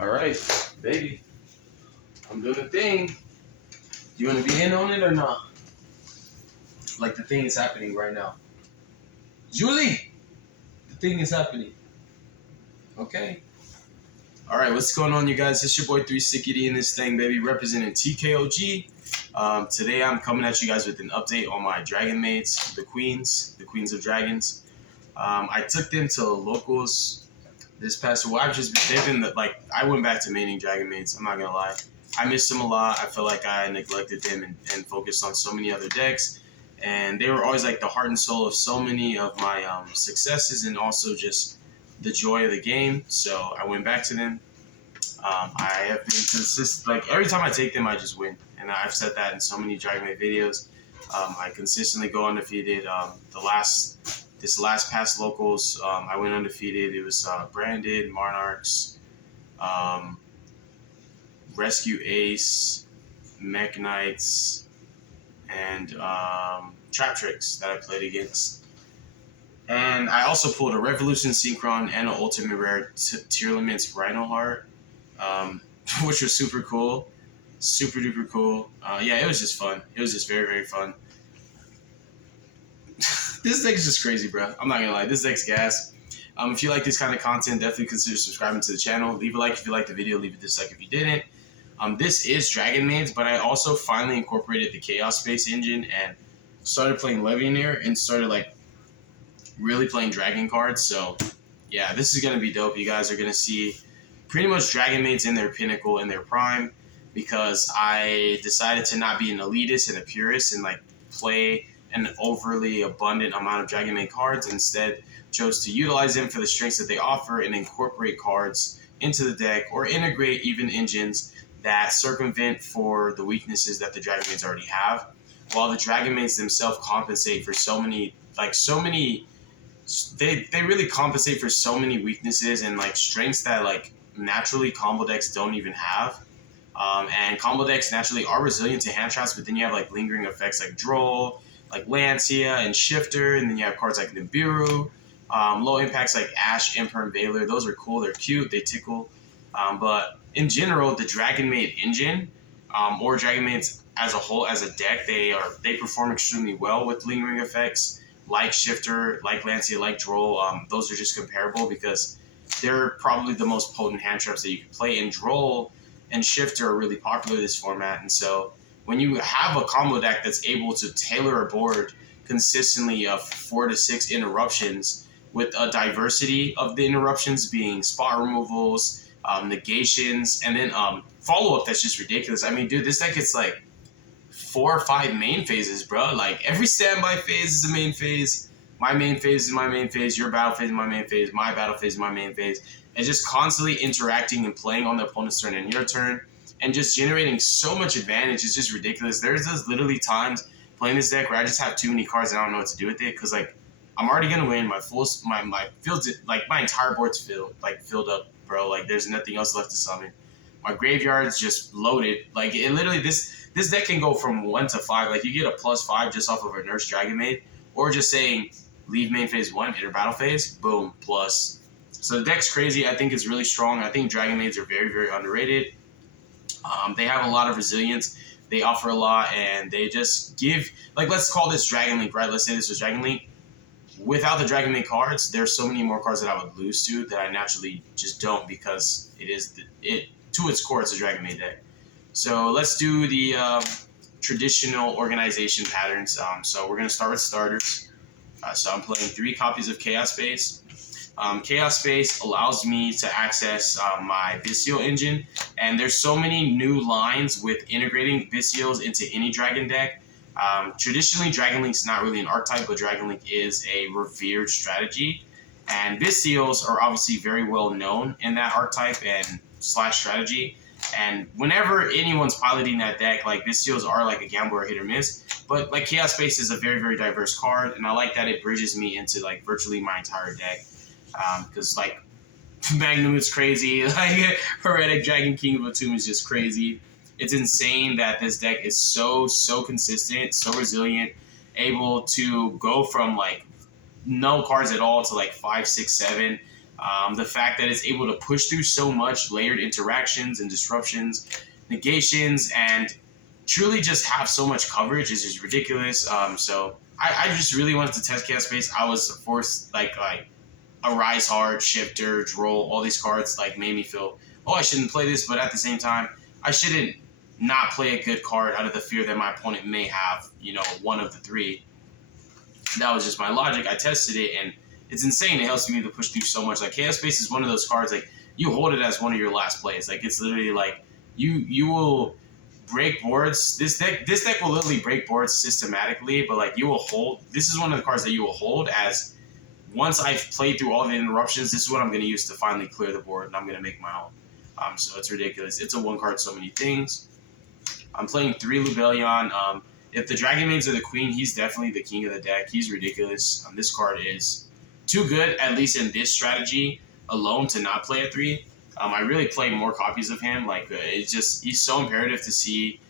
All right, baby. I'm doing the thing. You want to be in on it or not? Like the thing is happening right now. Julie, the thing is happening. Okay. All right, what's going on, you guys? It's your boy 360D in this thing, baby, representing TKOG. Today I'm coming at you guys with an update on my Dragon Maids, the Queens of Dragons. I took them to locals this past week. They've been I went back to maining Dragon Maids. I'm not gonna lie, I missed them a lot. I feel like I neglected them and focused on so many other decks, and they were always like the heart and soul of so many of my successes and also just the joy of the game. So I went back to them. I have been consistent. Like every time I take them, I just win, and I've said that in so many Dragon Maid videos. I consistently go undefeated. This last past locals, I went undefeated. It was Branded, Monarchs, Rescue Ace, Mech Knights, and Trap Tricks that I played against. And I also pulled a Revolution Synchron and an Ultimate Rare Tier Limits Rhino Heart, which was super cool. Super duper cool. Yeah, it was just fun. It was just very, very fun. This deck is just crazy, bro. I'm not gonna lie. This deck's gas. If you like this kind of content, definitely consider subscribing to the channel. Leave a like if you liked the video. Leave a dislike if you didn't. This is Dragon Maids, but I also finally incorporated the Chaos Space engine and started playing Legionnaire and started really playing dragon cards. So yeah, this is gonna be dope. You guys are gonna see pretty much Dragon Maids in their pinnacle, in their prime, because I decided to not be an elitist and a purist and play an overly abundant amount of Dragon Maid cards. Instead, chose to utilize them for the strengths that they offer and incorporate cards into the deck or integrate even engines that circumvent for the weaknesses that the Dragon Maids already have, while the Dragon Maids themselves compensate for they really compensate for so many weaknesses and strengths that naturally combo decks don't even have. And combo decks naturally are resilient to hand traps, but then you have lingering effects like Droll, like Lancia and Shifter, and then you have cards like Nibiru. Low impacts like Ash, Emperor, and Valor. Those are cool. They're cute. They tickle. But in general, the Dragon Maid engine, or Dragon Maids as a whole, as a deck, they perform extremely well with lingering effects like Shifter, like Lancia, like Droll. Those are just comparable because they're probably the most potent hand traps that you can play. And Droll and Shifter are really popular in this format. And so when you have a combo deck that's able to tailor a board consistently of 4 to 6 interruptions, with a diversity of the interruptions being spot removals, negations, and then follow-up that's just ridiculous. I mean, dude, this deck gets 4 or 5 main phases, bro. Every standby phase is a main phase. My main phase is my main phase. Your battle phase is my main phase. My battle phase is my main phase. And just constantly interacting and playing on the opponent's turn and your turn, and just generating so much advantage. It's just ridiculous. There's just literally times playing this deck where I just have too many cards and I don't know what to do with it because I'm already gonna win. My field's my entire board's filled up, bro. There's nothing else left to summon. My graveyard's just loaded. It literally this deck can go from 1 to 5. You get a +5 just off of a Nurse Dragon Maid, or just saying leave main phase 1, enter battle phase, boom, plus. So the deck's crazy. I think it's really strong. I think Dragon Maids are very, very underrated. They have a lot of resilience. They offer a lot, and they just give let's call this Dragon Link, right? Let's say this was Dragon Link. Without the Dragon Maid cards, there's so many more cards that I would lose to that I naturally just don't, because to its core, it's a Dragon Maid deck. So let's do the traditional organization patterns. So we're going to start with starters. So I'm playing 3 copies of Chaos Space. Chaos Space allows me to access my Bystial engine, and there's so many new lines with integrating Bystials into any Dragon deck. Traditionally, Dragon Link's not really an archetype, but Dragon Link is a revered strategy, and Bystials are obviously very well known in that archetype and / strategy. And whenever anyone's piloting that deck, Bystials are a gamble or hit or miss. But Chaos Space is a very, very diverse card, and I like that it bridges me into virtually my entire deck. Because Magnum's crazy, Heretic Dragon King of Atum is just crazy. It's insane that this deck is so consistent, so resilient, able to go from no cards at all to 5, 6, 7. The fact that it's able to push through so much layered interactions and disruptions, negations, and truly just have so much coverage is just ridiculous. So I just really wanted to test Chaos Space. I was forced like a Rise Hard, Shifter, Droll, all these cards like made me feel, oh, I shouldn't play this, but at the same time, I shouldn't not play a good card out of the fear that my opponent may have, one of the three. That was just my logic. I tested it, and it's insane. It helps me to push through so much. Like Chaos Space is one of those cards, like you hold it as one of your last plays. Like it's literally like you will break boards. This deck will literally break boards systematically, but like you will hold. This is one of the cards that you will hold as once I've played through all the interruptions. This is what I'm going to use to finally clear the board, and I'm going to make my own. So it's ridiculous. It's a one card, so many things. I'm playing 3 Lubellion. If the Dragon Maids are the queen, he's definitely the king of the deck. He's ridiculous. This card is too good, at least in this strategy alone, to not play at 3. I really play more copies of him. Like it's just, he's so imperative to see.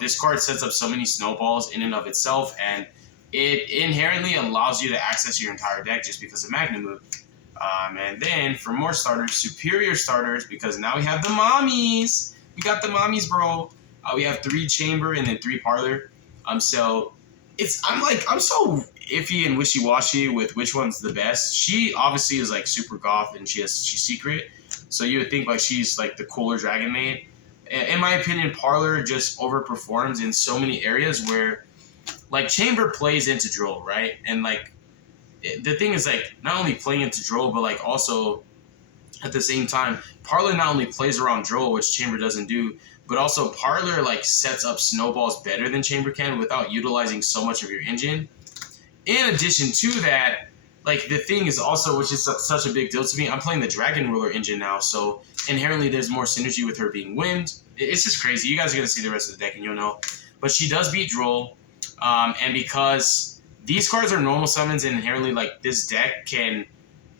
This card sets up so many snowballs in and of itself, and it inherently allows you to access your entire deck just because of Magna Move. And then for more starters, superior starters, because now we have the mommies. We got the mommies, bro. We have 3 Chamber and then 3 Parlor. So I'm so iffy and wishy-washy with which one's the best. She obviously is like super goth and she's secret. So you would think like she's like the cooler Dragon Maid. In my opinion, Parlor just overperforms in so many areas where like Chamber plays into Droll, right? And like the thing is like not only playing into Droll, but like also at the same time, Parlor not only plays around Droll, which Chamber doesn't do, but also Parlor like sets up snowballs better than Chamber can without utilizing so much of your engine. In addition to that, like the thing is also, which is such a big deal to me, I'm playing the Dragon Ruler engine now, so inherently there's more synergy with her being Wind. It's just crazy. You guys are going to see the rest of the deck and you'll know. But she does beat Droll, and because these cards are normal summons and inherently like this deck can,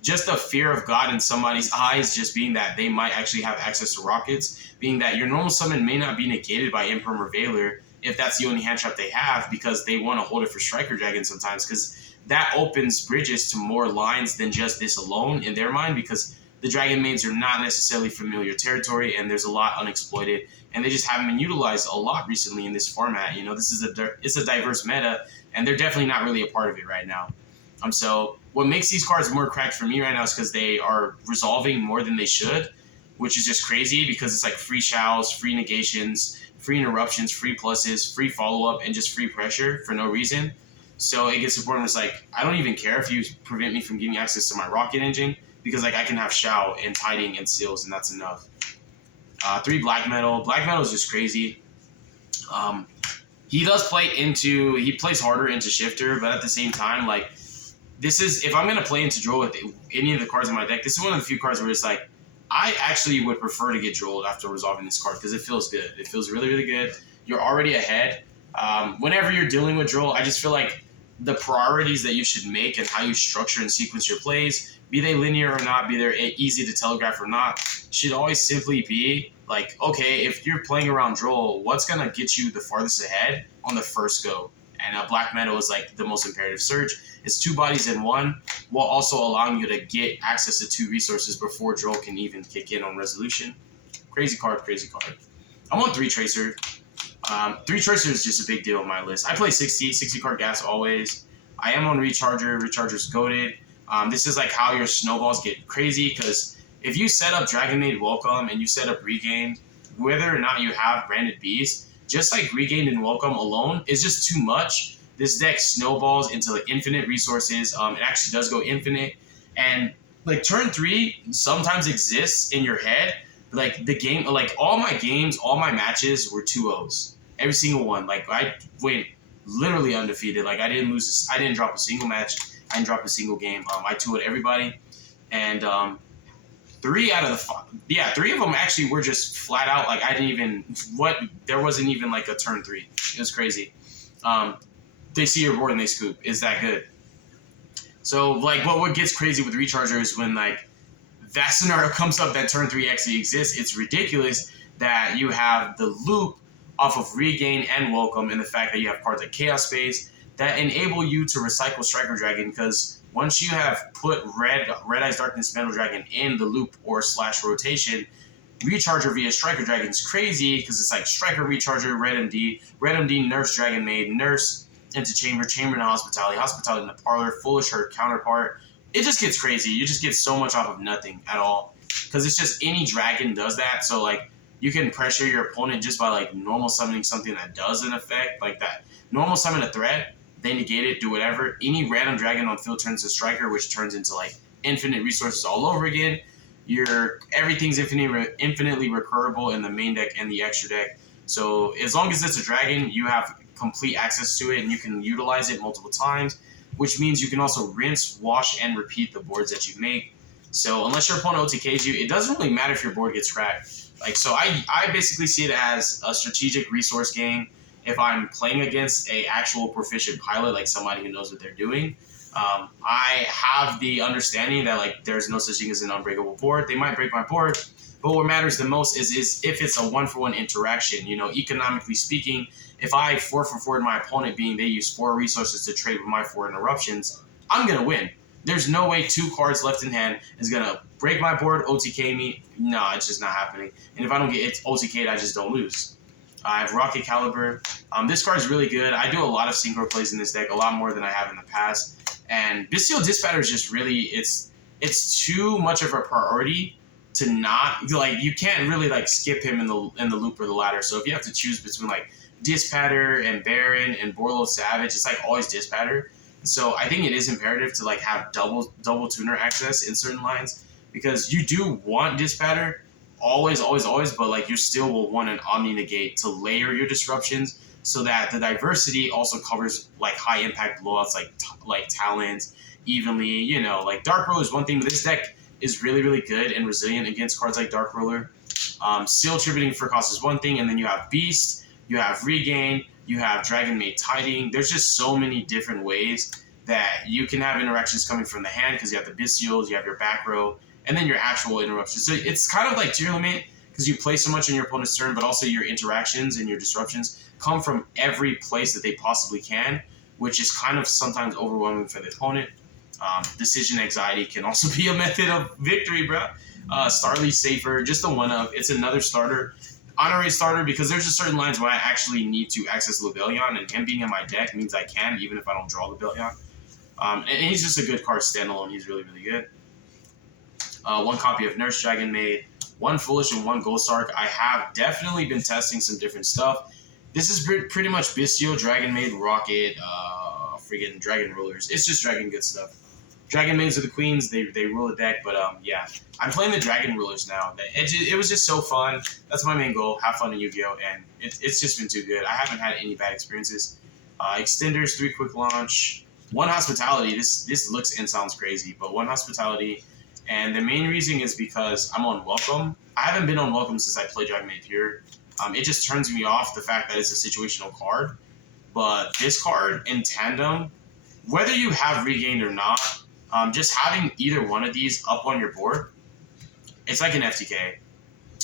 just the fear of God in somebody's eyes, just being that they might actually have access to rockets, being that your normal summon may not be negated by Imperm or Veiler if that's the only hand trap they have, because they want to hold it for Striker Dragon sometimes, because that opens bridges to more lines than just this alone in their mind, because the Dragon Maids are not necessarily familiar territory and there's a lot unexploited, and they just haven't been utilized a lot recently in this format. This is it's a diverse meta, and they're definitely not really a part of it right now. So what makes these cards more cracked for me right now is because they are resolving more than they should, which is just crazy because it's like free shows, free negations, free interruptions, free pluses, free follow-up, and just free pressure for no reason. So it gets important. It's like, I don't even care if you prevent me from getting access to my rocket engine, because like I can have Shao and Tiding and Seals, and that's enough. 3 Black Metal. Black Metal is just crazy. He plays harder into Shifter, but at the same time, like, this is, if I'm going to play into Droll with any of the cards in my deck, this is one of the few cards where it's like, I actually would prefer to get Drolled after resolving this card because it feels good. It feels really, really good. You're already ahead. Whenever you're dealing with Droll, I just feel like the priorities that you should make and how you structure and sequence your plays, be they linear or not, be they easy to telegraph or not, should always simply be like, okay, if you're playing around Droll, what's going to get you the farthest ahead on the first go? And Black Metal is like the most imperative surge. It's 2 bodies in 1, while also allowing you to get access to 2 resources before Droll can even kick in on resolution. Crazy card, crazy card. I'm on 3 Tracer. 3 Tracer is just a big deal on my list. I play 60 card gas always. I am on Recharger. Recharger's goated. This is like how your snowballs get crazy, because if you set up Dragon Maid Welcome and you set up Regained, whether or not you have branded bees, just like Regained and Welcome alone is just too much. This deck snowballs into like infinite resources. It actually does go infinite. And like turn 3 sometimes exists in your head. Like the game, like all my games, all my matches were 2-0s. Every single one. Like I went literally undefeated. Like I didn't lose. I didn't drop a single match. I didn't drop a single game. I 2-0'd everybody. And 3 out of the 5, 3 of them actually were just flat out. Like I didn't even, there wasn't even like a turn 3. It was crazy. They see your board and they scoop. Is that good? So like what gets crazy with Recharger is when like that scenario comes up that turn 3 actually exists. It's ridiculous that you have the loop off of Regain and Welcome, and the fact that you have cards like Chaos Space that enable you to recycle Striker Dragon, because once you have put Red Eyes Darkness Metal Dragon in the loop or / rotation, Recharger via Striker Dragon is crazy because it's like Striker, Recharger, Red MD, Nurse Dragon Maid, Nurse into Chamber into Hospitality, Hospitality into Parlor, Foolish her counterpart. It just gets crazy. You just get so much off of nothing at all because it's just any dragon does that. So like you can pressure your opponent just by like normal summoning something that does an effect like that. Normal summon a threat, they negate it, do whatever. Any random dragon on field turns to Striker, which turns into like infinite resources all over again. Everything's infinitely recurable in the main deck and the extra deck. So as long as it's a dragon, you have complete access to it and you can utilize it multiple times, which means you can also rinse, wash, and repeat the boards that you make. So unless your opponent OTKs you, it doesn't really matter if your board gets cracked. Like, so I basically see it as a strategic resource gain if I'm playing against a actual proficient pilot, like somebody who knows what they're doing. I have the understanding that like there's no such thing as an unbreakable board. They might break my board, but what matters the most is if it's a 1-for-1 interaction. You know, economically speaking, if I 4-for-4 my opponent being they use 4 resources to trade with my 4 interruptions, I'm gonna win. There's no way 2 cards left in hand is gonna break my board, OTK me. No, it's just not happening. And if I don't get it OTK'd, I just don't lose. I have Rocket Caliber. This card is really good. I do a lot of synchro plays in this deck, a lot more than I have in the past. And Bestial Dispatcher is just really, it's too much of a priority to not, like, you can't really, like, skip him in the loop or the ladder. So if you have to choose between, like, Dispatter and Baron and Borlo Savage, it's, like, always Dispatter. So I think it is imperative to, like, have double tuner access in certain lines because you do want Dispatter, always, but, like, you still will want an Omni Negate to layer your disruptions so that the diversity also covers like high impact blowouts like Talons evenly. You know, like Dark Roller is one thing, but this deck is really good and resilient against cards like Dark Roller. Seal Tributing for cost is one thing, and then you have Beast, you have Regain, you have Dragonmaid Tiding. There's just so many different ways that you can have interactions coming from the hand because you have the Bestials, you have your back row, and then your actual interruptions. So it's kind of like Tier Limit because you play so much in your opponent's turn, but also your interactions and your disruptions come from every place that they possibly can, which is kind of sometimes overwhelming for the opponent. Decision anxiety can also be a method of victory, bro. Starly Safer, just a 1-up. It's another starter. Honorary starter because there's just certain lines where I actually need to access Lebellion, and him being in my deck means I can, even if I don't draw Lebellion. And he's just a good card standalone. He's really good. 1 copy of Nurse Dragon Maid, 1 Foolish and 1 Ghost Arc. I have definitely been testing some different stuff. This is pretty much Bestial, Dragon Maid, Rocket, friggin' Dragon Rulers. It's just Dragon good stuff. Dragon Maids are the queens. They rule the deck, but yeah. I'm playing the Dragon Rulers now. It was just so fun. That's my main goal, have fun in Yu-Gi-Oh! And it's just been too good. I haven't had any bad experiences. Extenders, 3 quick launch, 1 Hospitality. This looks and sounds crazy, but 1 Hospitality. And the main reason is because I'm on Welcome. I haven't been on Welcome since I played Dragon Maid Pure. It just turns me off the fact that it's a situational card. But this card in tandem, whether you have Regained or not, just having either one of these up on your board, it's like an FTK.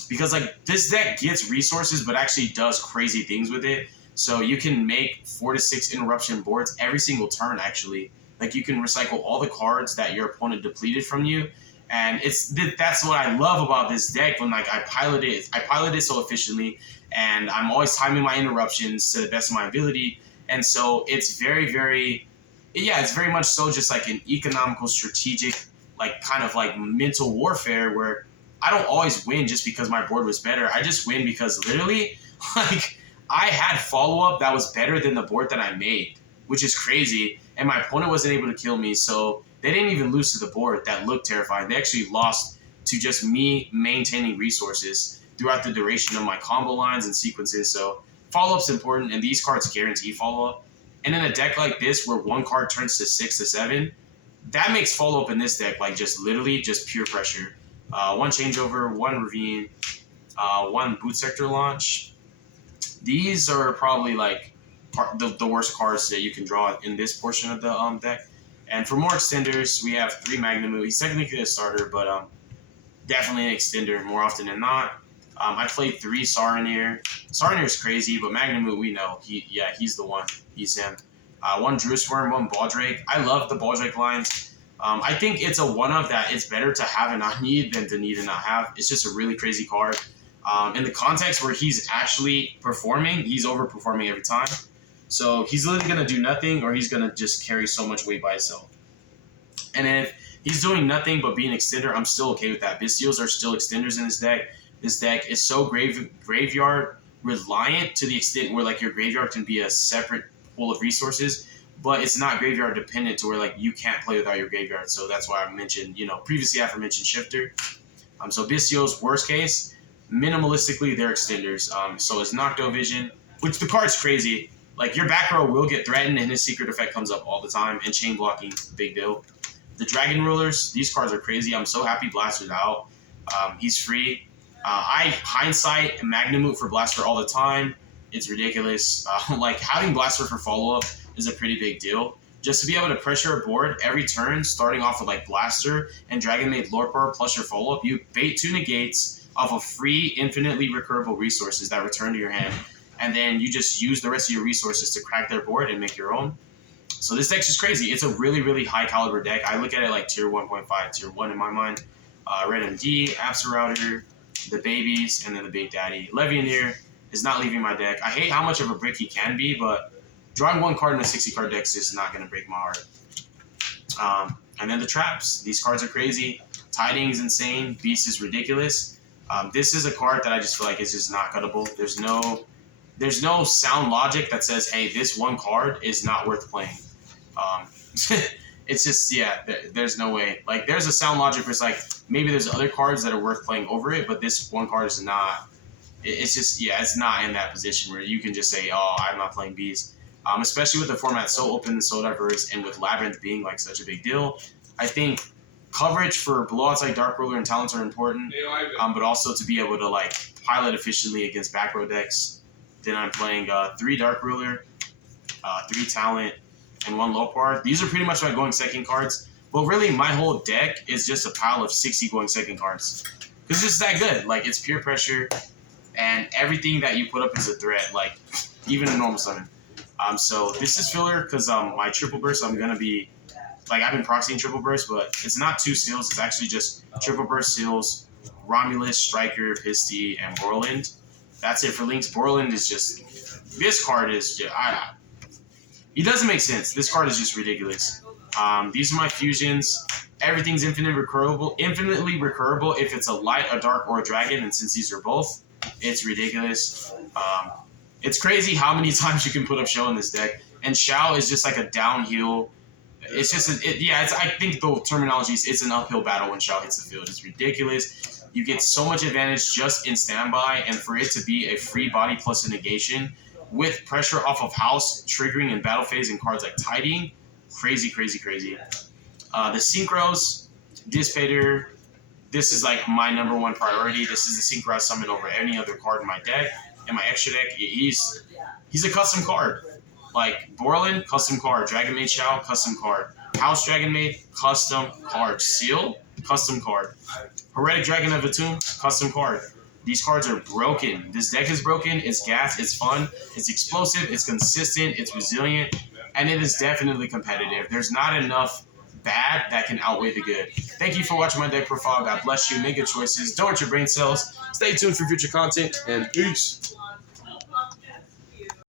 Because like this deck gets resources but actually does crazy things with it. So you can make 4 to 6 interruption boards every single turn actually. Like you can recycle all the cards that your opponent depleted from you. And that's what I love about this deck when like I pilot it so efficiently, and I'm always timing my interruptions to the best of my ability. And so it's very much so just like an economical, strategic, like kind of like mental warfare where I don't always win just because my board was better. I just win because literally like I had follow-up that was better than the board that I made, which is crazy. And my opponent wasn't able to kill me, so they didn't even lose to the board that looked terrifying. They actually lost to just me maintaining resources throughout the duration of my combo lines and sequences. So follow-up's important, and these cards guarantee follow-up. And in a deck like this where 1 card turns to 6 to 7, that makes follow-up in this deck like just literally just pure pressure. 1 Changeover, 1 Ravine, 1 Boot Sector Launch. These are probably like the worst cards that you can draw in this portion of the deck. And for more extenders, we have 3 Magnemove. He's technically a starter, but definitely an extender more often than not. I played 3 Saronir. Saronir is crazy, but Magnemove, we know. He's the one. He's him. 1 Drewsworm, 1 Baldrake. I love the Baldrake lines. I think it's a one of that. It's better to have and not need than to need and not have. It's just a really crazy card. In the context where he's actually performing, he's overperforming every time. So he's literally going to do nothing, or he's going to just carry so much weight by himself. And then if he's doing nothing but being an extender, I'm still okay with that. Bystials are still extenders in this deck. This deck is so graveyard reliant to the extent where like your graveyard can be a separate pool of resources, but it's not graveyard dependent to where like you can't play without your graveyard. So that's why I mentioned, previously aforementioned Shifter. So Bystials, worst case, minimalistically they're extenders. So it's Nocto Vision, which the card's crazy. Like your back row will get threatened and his secret effect comes up all the time, and chain blocking, big deal. The Dragon Rulers, these cards are crazy. I'm so happy Blaster's out. He's free. I hindsight Magnamute for Blaster all the time. It's ridiculous. Like having Blaster for follow-up is a pretty big deal. Just to be able to pressure a board every turn, starting off with like Blaster and DRAGONMAID Lore Power plus your follow-up, you bait 2 negates off of free, infinitely recurable resources that return to your hand, and then you just use the rest of your resources to crack their board and make your own. So this deck's just crazy. It's a really, really high caliber deck. I look at it like tier 1.5, tier 1 in my mind. Red MD, Router, the babies, and then the Big Daddy. Levianeer is not leaving my deck. I hate how much of a brick he can be, but drawing 1 card in a 60 card deck is just not going to break my heart. And then the traps. These cards are crazy. Tiding is insane. Beast is ridiculous. This is a card that I just feel like is just not cuttable. There's no sound logic that says, hey, this one card is not worth playing. It's just, there's no way. Like, there's a sound logic where it's like, maybe there's other cards that are worth playing over it, but this one card is not. It's just, it's not in that position where you can just say, oh, I'm not playing Beast. Especially with the format so open and so diverse, and with Labyrinth being, like, such a big deal. I think coverage for blowouts like Dark Ruler and Talents are important, but also to be able to, like, pilot efficiently against back row decks. Then I'm playing 3 Dark Ruler, 3 Talent, and 1 low power. These are pretty much my going second cards. But really, my whole deck is just a pile of 60 going second cards. Because it's just that good. Like, it's pure pressure, and everything that you put up is a threat. Like, even a normal summon. So this is filler because my triple burst, I'm going to be... Like, I've been proxying triple burst, but it's not 2 seals. It's actually just triple burst seals, Romulus, Striker, Pisty, and Borland. That's it for links. Borland is just... This card is... It doesn't make sense. This card is just ridiculous. These are my fusions. Everything's infinitely recurable if it's a light, a dark, or a dragon, and since these are both, it's ridiculous. It's crazy how many times you can put up Shell in this deck, and Shao is just like a downhill. It's just, I think the terminology is it's an uphill battle when Shao hits the field. It's ridiculous. You get so much advantage just in standby, and for it to be a free body plus a negation, with pressure off of house, triggering in battle phase and cards like Tiding, crazy, crazy, crazy. The Synchros, Dissipator, this is like my #1 priority. This is the Synchro I summon over any other card in my deck. In my extra deck, he's a custom card. Like Borland, custom card. DRAGONMAID Shao, custom card. House DRAGONMAID, custom card. Seal, custom card. Heretic Dragon of Atum, custom card. These cards are broken. This deck is broken. It's gas. It's fun. It's explosive. It's consistent. It's resilient. And it is definitely competitive. There's not enough bad that can outweigh the good. Thank you for watching my deck profile. God bless you. Make good choices. Don't hurt your brain cells. Stay tuned for future content. And peace.